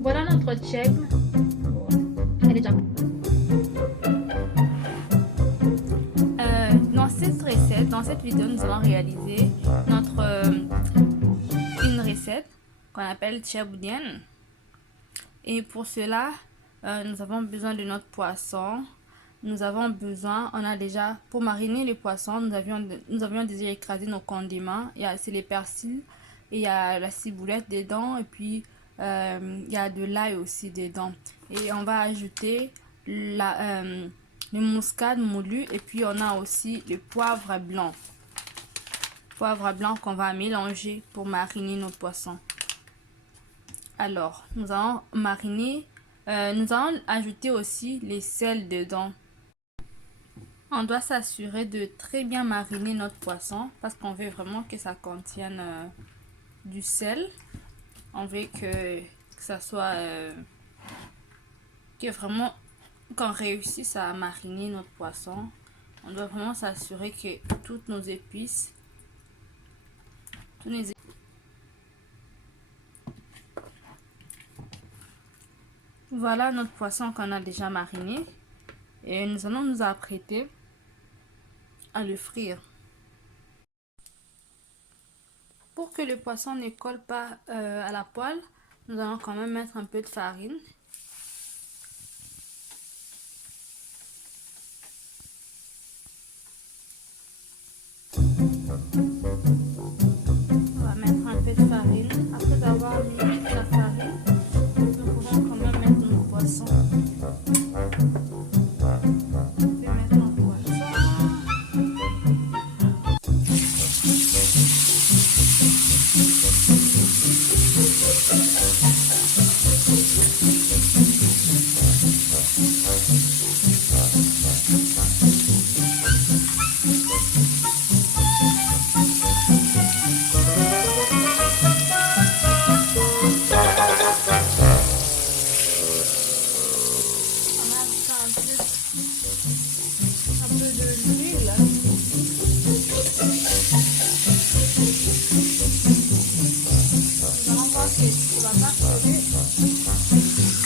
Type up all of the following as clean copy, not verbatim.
Voilà notre chèvre. Elle est déjà... Dans cette recette, dans cette vidéo, nous allons réaliser une recette qu'on appelle tchèboudienne. Et pour cela, nous avons besoin de notre poisson. Nous avons besoin, on a déjà, pour mariner les poissons, nous avions déjà écrasé nos condiments. Il y a aussi les persils, et il y a la ciboulette dedans, et puis il y a de l'ail aussi dedans. Et on va ajouter le muscade moulu, et puis on a aussi le poivre blanc. Poivre blanc qu'on va mélanger pour mariner nos poissons. Alors, nous allons mariner, nous allons ajouter aussi les sels dedans. On doit s'assurer de très bien mariner notre poisson parce qu'on veut vraiment que ça contienne du sel. On veut que ça soit, que vraiment, qu'on réussisse à mariner notre poisson. On doit vraiment s'assurer que toutes nos épices, tous les Voilà notre poisson qu'on a déjà mariné et nous allons nous apprêter à le frire. Pour que le poisson ne colle pas à la poêle, nous allons quand même mettre un peu de farine. On va mettre un peu de farine. Après avoir mis la farine, nous pouvons quand même mettre nos poissons. Un peu de l'huile. Nous allons voir que ça va pas coller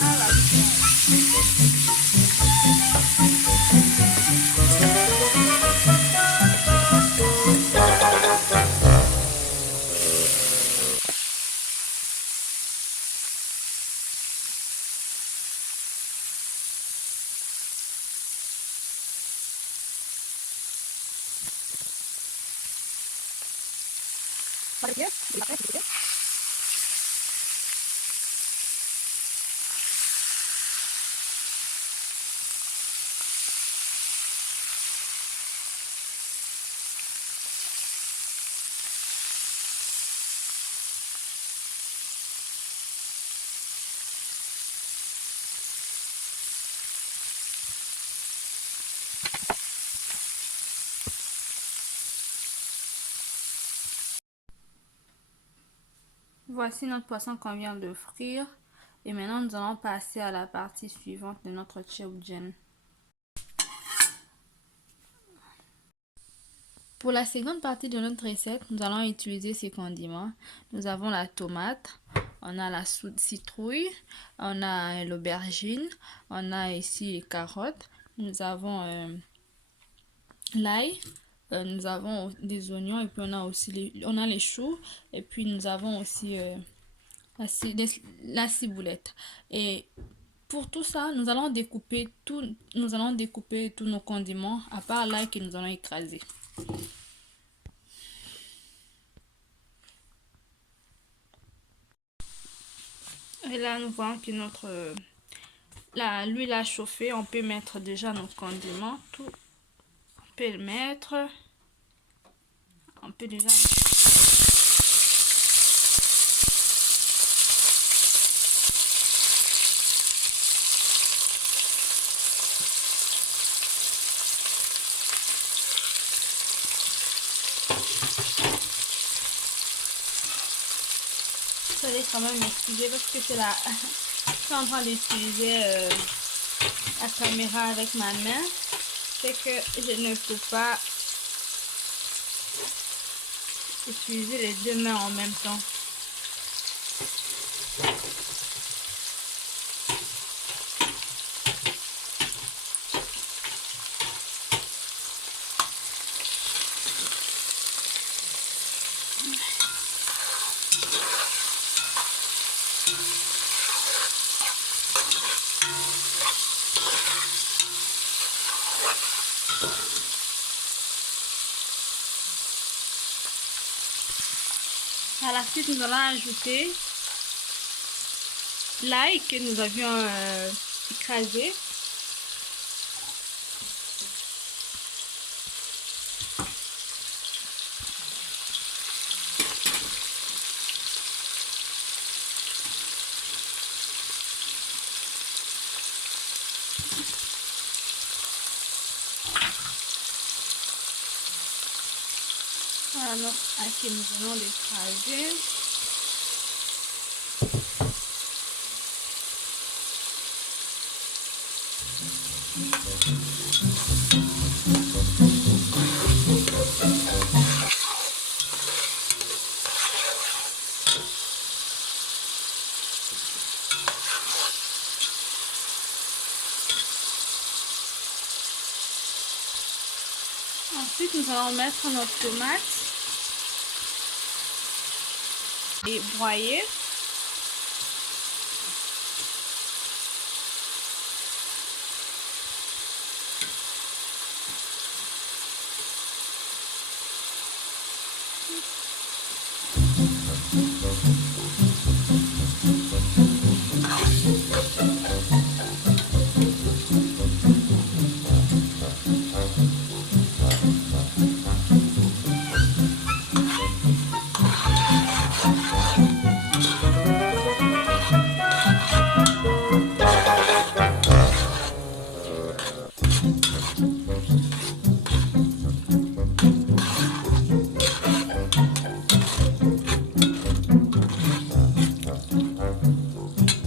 à la Voici notre poisson qu'on vient de frire. Et maintenant, nous allons passer à la partie suivante de notre tchèboudienne. Pour la seconde partie de notre recette, nous allons utiliser ces condiments. Nous avons la tomate, on a la citrouille, on a l'aubergine, on a ici les carottes, nous avons l'ail, nous avons des oignons et puis on a aussi les choux et puis nous avons aussi la ciboulette. Et pour tout ça, nous allons découper tous nos condiments à part l'ail que nous allons écraser. Et là, nous voyons que l'huile a chauffé. On peut mettre déjà nos condiments. Tout, on peut le mettre. On peut déjà... Vous allez quand même m'excuser parce que c'est là. Je suis en train d'utiliser la caméra avec ma main. C'est que je ne peux pas utiliser les deux mains en même temps. Par la suite, nous allons ajouter l'ail que nous avions écrasé. Alors, que nous allons l'écraser. Ensuite, nous allons mettre notre tomate et broyer.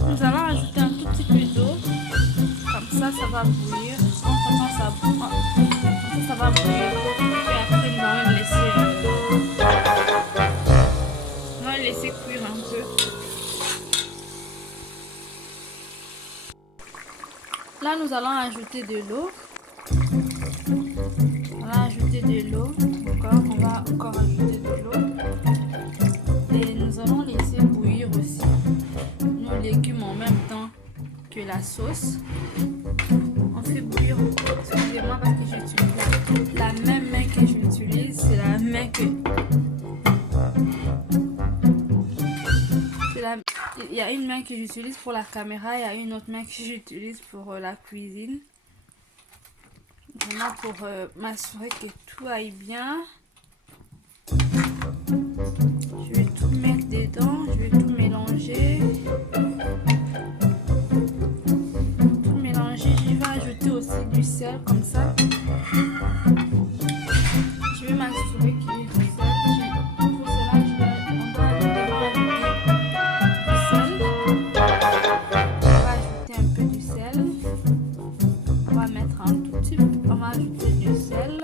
Nous allons ajouter un tout petit peu d'eau, comme ça va bouillir. En ça va bouillir. Et après nous allons le laisser cuire un peu. Là nous allons ajouter de l'eau. On va ajouter de l'eau. On va encore ajouter de l'eau. Et nous allons laisser bouillir aussi nos légumes en même temps que la sauce. On fait bouillir, excusez-moi parce que j'utilise la même main que j'utilise, c'est la main que... Il y a une main que j'utilise pour la caméra, il y a une autre main que j'utilise pour la cuisine. Vraiment pour m'assurer que tout aille bien. Je vais tout mettre dedans, je vais tout mélanger. Tout mélanger, je vais ajouter aussi du sel comme ça. Je vais m'assurer qu'il y ait du sel. Pour cela, on va ajouter un peu du sel. On va mettre un tout petit peu, on va ajouter du sel.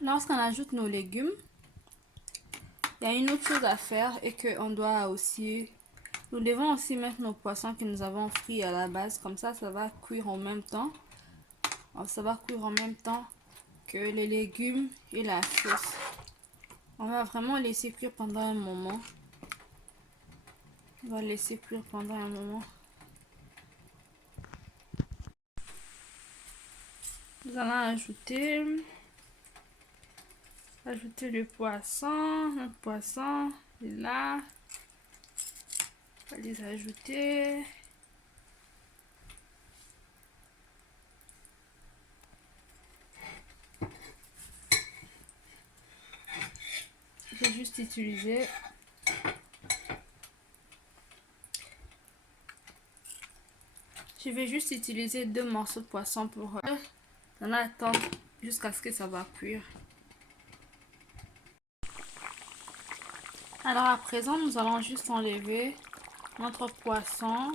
Lorsqu'on ajoute nos légumes, il y a une autre chose à faire et que nous devons aussi mettre nos poissons que nous avons frits à la base, comme ça va cuire en même temps. Ça va cuire en même temps que les légumes et la sauce. On va vraiment laisser cuire pendant un moment. On va laisser cuire pendant un moment. Nous allons ajouter le poisson. Notre poisson est là. On va les ajouter. Je vais juste utiliser deux morceaux de poisson pour attendre jusqu'à ce que ça va cuire. Alors à présent, nous allons juste enlever notre poisson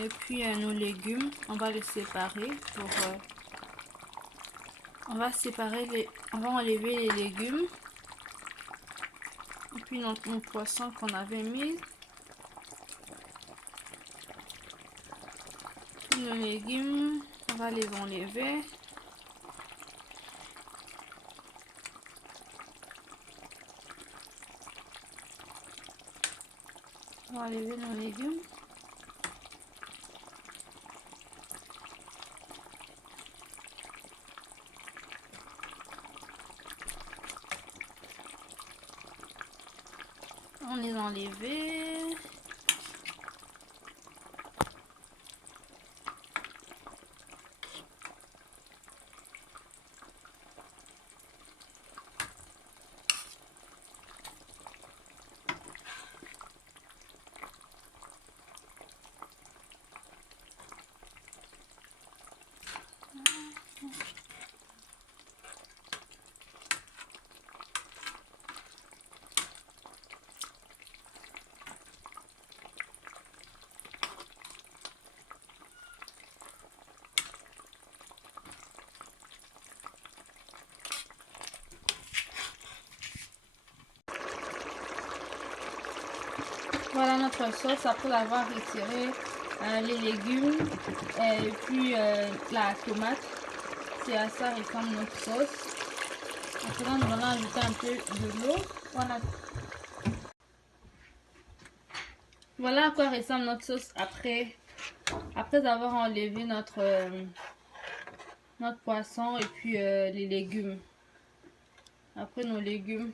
et puis nos légumes. On va les séparer pour on va enlever les légumes et puis notre poisson qu'on avait mis. Tous nos légumes, on va les enlever. On va enlever nos légumes. On les a enlevés. Voilà notre sauce après avoir retiré les légumes et puis la tomate. C'est à ça ressemble notre sauce. Maintenant, nous allons ajouter un peu de l'eau. Voilà à quoi ressemble notre sauce après avoir enlevé notre poisson et puis les légumes. Après nos légumes.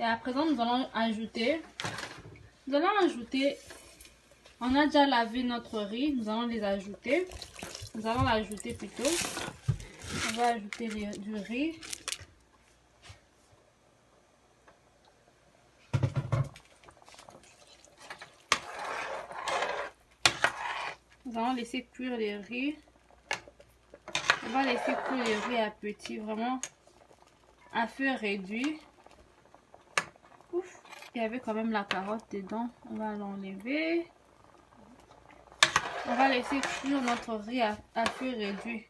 Et à présent, nous allons ajouter, on a déjà lavé notre riz, nous allons l'ajouter plutôt. On va ajouter du riz. Nous allons laisser cuire les riz. On va laisser cuire les riz à petit, vraiment à feu réduit. Ouf, il y avait quand même la carotte dedans. On va l'enlever. On va laisser cuire notre riz à feu réduit.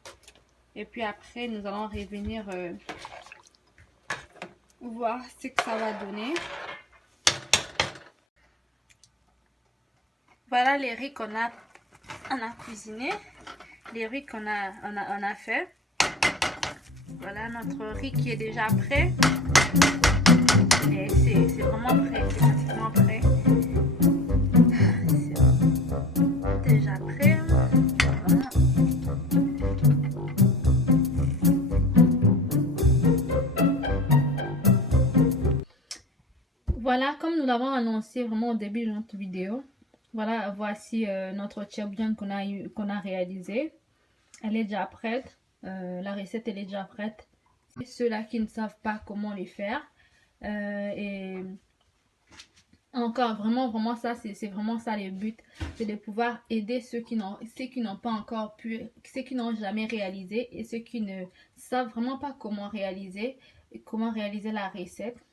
Et puis après, nous allons revenir voir ce que ça va donner. Voilà les riz qu'on a cuisiné. Les riz qu'on a fait. Voilà notre riz qui est déjà prêt. Et c'est vraiment prêt, c'est pratiquement prêt. C'est déjà prêt. Voilà. Voilà, comme nous l'avons annoncé vraiment au début de notre vidéo. Voilà, voici notre tchèboudian qu'on a réalisé. Elle est déjà prête. La recette, elle est déjà prête. Ceux-là qui ne savent pas comment les faire. Et encore, vraiment ça, c'est vraiment ça le but. C'est de pouvoir aider ceux qui n'ont pas encore pu, ceux qui n'ont jamais réalisé et ceux qui ne savent vraiment pas comment réaliser la recette.